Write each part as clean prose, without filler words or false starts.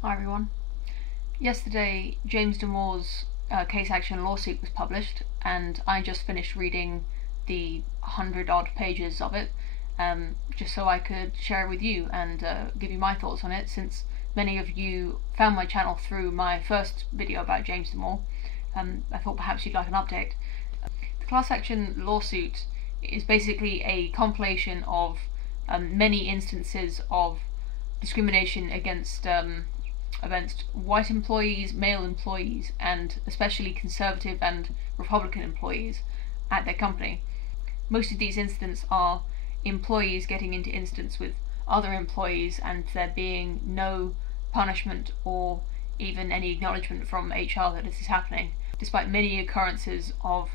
Hi everyone. Yesterday, James Damore's case action lawsuit was published, and I just finished reading the 100-odd pages of it, just so I could share it with you and give you my thoughts on it, since many of you found my channel through my first video about James Damore. I thought perhaps you'd like an update. The class action lawsuit is basically a compilation of many instances of discrimination against white employees, male employees, and especially conservative and Republican employees at their company. Most of these incidents are employees getting into incidents with other employees and there being no punishment or even any acknowledgement from HR that this is happening, despite many occurrences of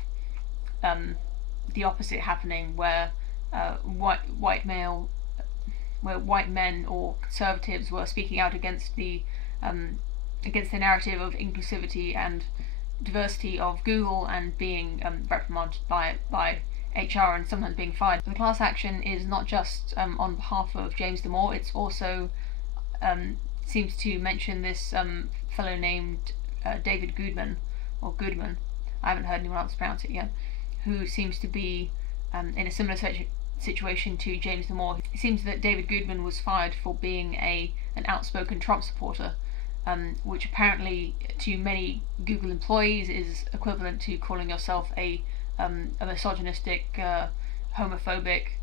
the opposite happening, where white men or conservatives were speaking out against the narrative of inclusivity and diversity of Google and being reprimanded by HR and sometimes being fired. The class action is not just on behalf of James Damore, it's also seems to mention this fellow named David Goodman, or Goodman, I haven't heard anyone else pronounce it yet, who seems to be in a similar situation to James Damore. It seems that David Goodman was fired for being an outspoken Trump supporter, which apparently to many Google employees is equivalent to calling yourself a misogynistic, homophobic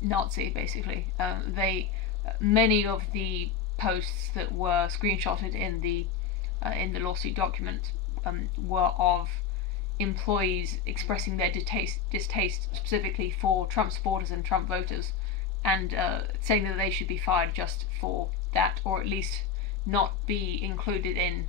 Nazi, basically. Many of the posts that were screenshotted in the lawsuit document were of employees expressing their distaste specifically for Trump supporters and Trump voters, and saying that they should be fired just for that, or at least not be included in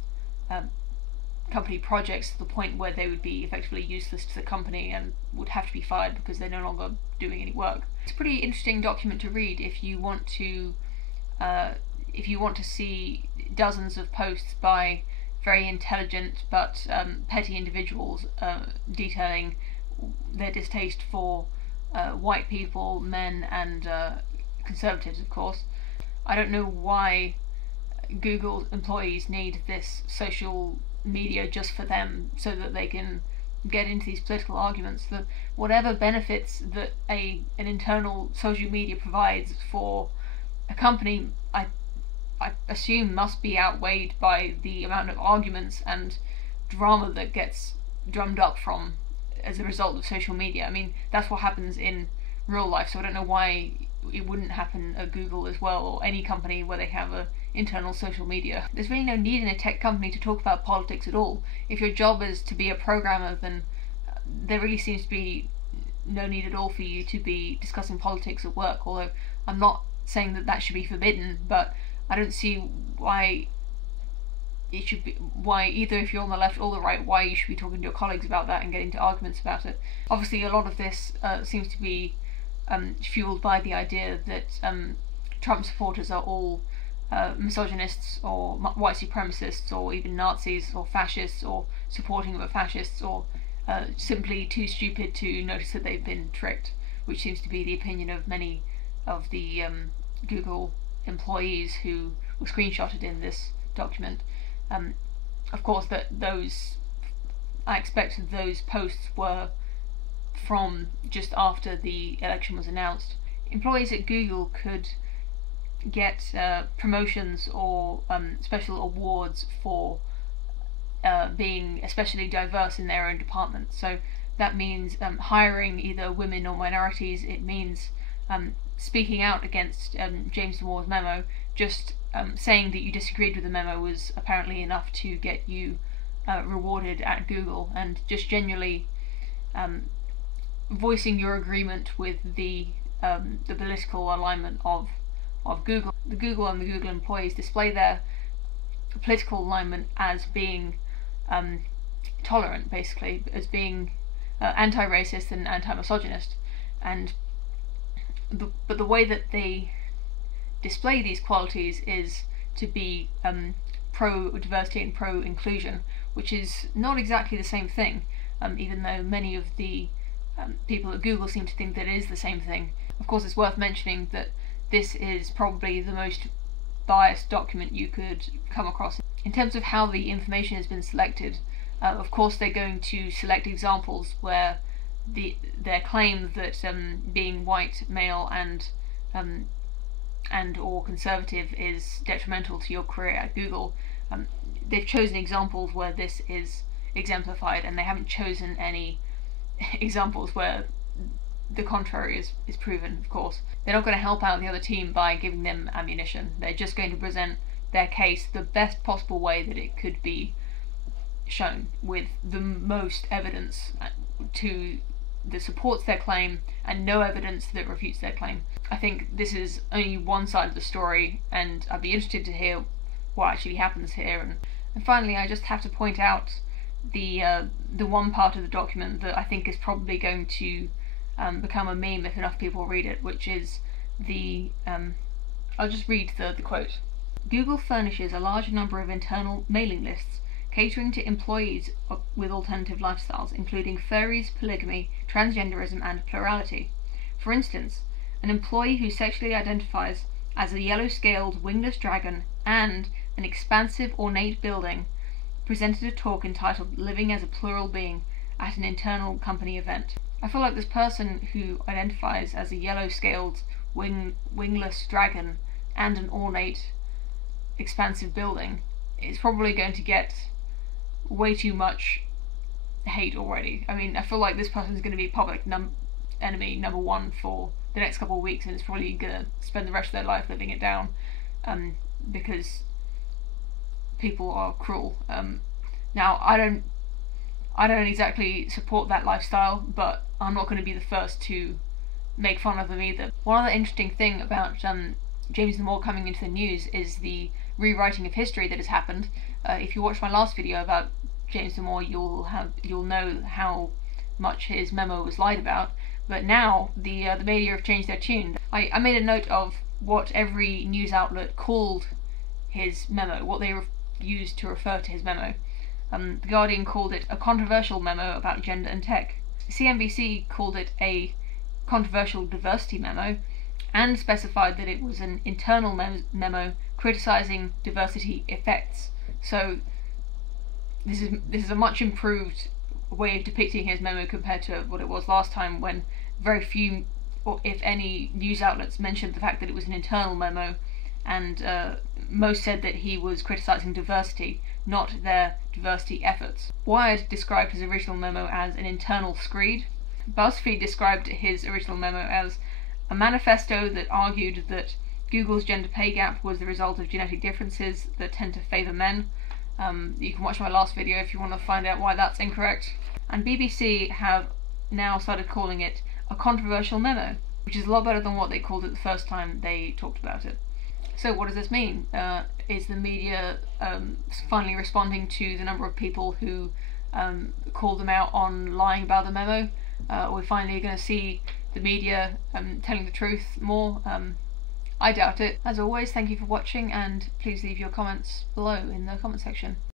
company projects to the point where they would be effectively useless to the company and would have to be fired because they're no longer doing any work. It's a pretty interesting document to read if you want to see dozens of posts by very intelligent but petty individuals detailing their distaste for white people, men, and conservatives, of course. I don't know why Google employees need this social media just for them so that they can get into these political arguments. That whatever benefits that an internal social media provides for a company, I assume must be outweighed by the amount of arguments and drama that gets drummed up from as a result of social media. I mean, that's what happens in real life, so I don't know why it wouldn't happen at Google as well, or any company where they have a internal social media. There's really no need in a tech company to talk about politics at all. If your job is to be a programmer, then there really seems to be no need at all for you to be discussing politics at work, although I'm not saying that that should be forbidden, but I don't see why it should be, why either if you're on the left or the right, why you should be talking to your colleagues about that and getting into arguments about it. Obviously a lot of this seems to be fueled by the idea that Trump supporters are all misogynists or white supremacists or even Nazis or fascists or supporting of fascists, or simply too stupid to notice that they've been tricked, which seems to be the opinion of many of the Google employees who were screenshotted in this document. Of course, I expect those posts were from just after the election was announced. Employees at Google could get promotions or special awards for being especially diverse in their own department. So that means hiring either women or minorities. It means speaking out against James Damore's memo. Just saying that you disagreed with the memo was apparently enough to get you rewarded at Google, and just genuinely voicing your agreement with the political alignment of Google. The Google and the Google employees display their political alignment as being tolerant, basically, as being anti-racist and anti-misogynist, but the way that they display these qualities is to be pro-diversity and pro-inclusion, which is not exactly the same thing, even though many of the people at Google seem to think that it is the same thing. Of course, it's worth mentioning that this is probably the most biased document you could come across. In terms of how the information has been selected, of course they're going to select examples where their claim that being white, male, and or conservative is detrimental to your career at Google. They've chosen examples where this is exemplified, and they haven't chosen any examples where the contrary is proven. Of course, they're not going to help out the other team by giving them ammunition. They're just going to present their case the best possible way that it could be shown, with the most evidence that supports their claim and no evidence that refutes their claim. I think this is only one side of the story, and I'd be interested to hear what actually happens here. And finally, I just have to point out the one part of the document that I think is probably going to become a meme if enough people read it, which is I'll just read the quote. Google furnishes a large number of internal mailing lists catering to employees with alternative lifestyles, including furries, polygamy, transgenderism, and plurality. For instance, an employee who sexually identifies as a yellow-scaled wingless dragon and an expansive, ornate building presented a talk entitled Living as a Plural Being at an internal company event. I feel like this person who identifies as a yellow-scaled wingless dragon and an ornate, expansive building is probably going to get way too much hate already. I mean, I feel like this person is going to be public enemy number one for the next couple of weeks, and is probably going to spend the rest of their life living it down, because people are cruel. Now, I don't exactly support that lifestyle, but I'm not going to be the first to make fun of them either. One other interesting thing about James Damore coming into the news is the rewriting of history that has happened. If you watched my last video about James Damore, you'll know how much his memo was lied about. But now the media have changed their tune. I made a note of what every news outlet called his memo, what they used to refer to his memo. The Guardian called it a controversial memo about gender and tech. CNBC called it a controversial diversity memo, and specified that it was an internal memo criticising diversity effects. So this is a much improved way of depicting his memo compared to what it was last time, when very few, or if any, news outlets mentioned the fact that it was an internal memo, and most said that he was criticising diversity, not their diversity efforts. Wired described his original memo as an internal screed. BuzzFeed described his original memo as a manifesto that argued that Google's gender pay gap was the result of genetic differences that tend to favour men. You can watch my last video if you want to find out why that's incorrect. And BBC have now started calling it a controversial memo, which is a lot better than what they called it the first time they talked about it. So what does this mean? Is the media finally responding to the number of people who called them out on lying about the memo? Are we finally going to see the media telling the truth more? I doubt it. As always, thank you for watching, and please leave your comments below in the comment section.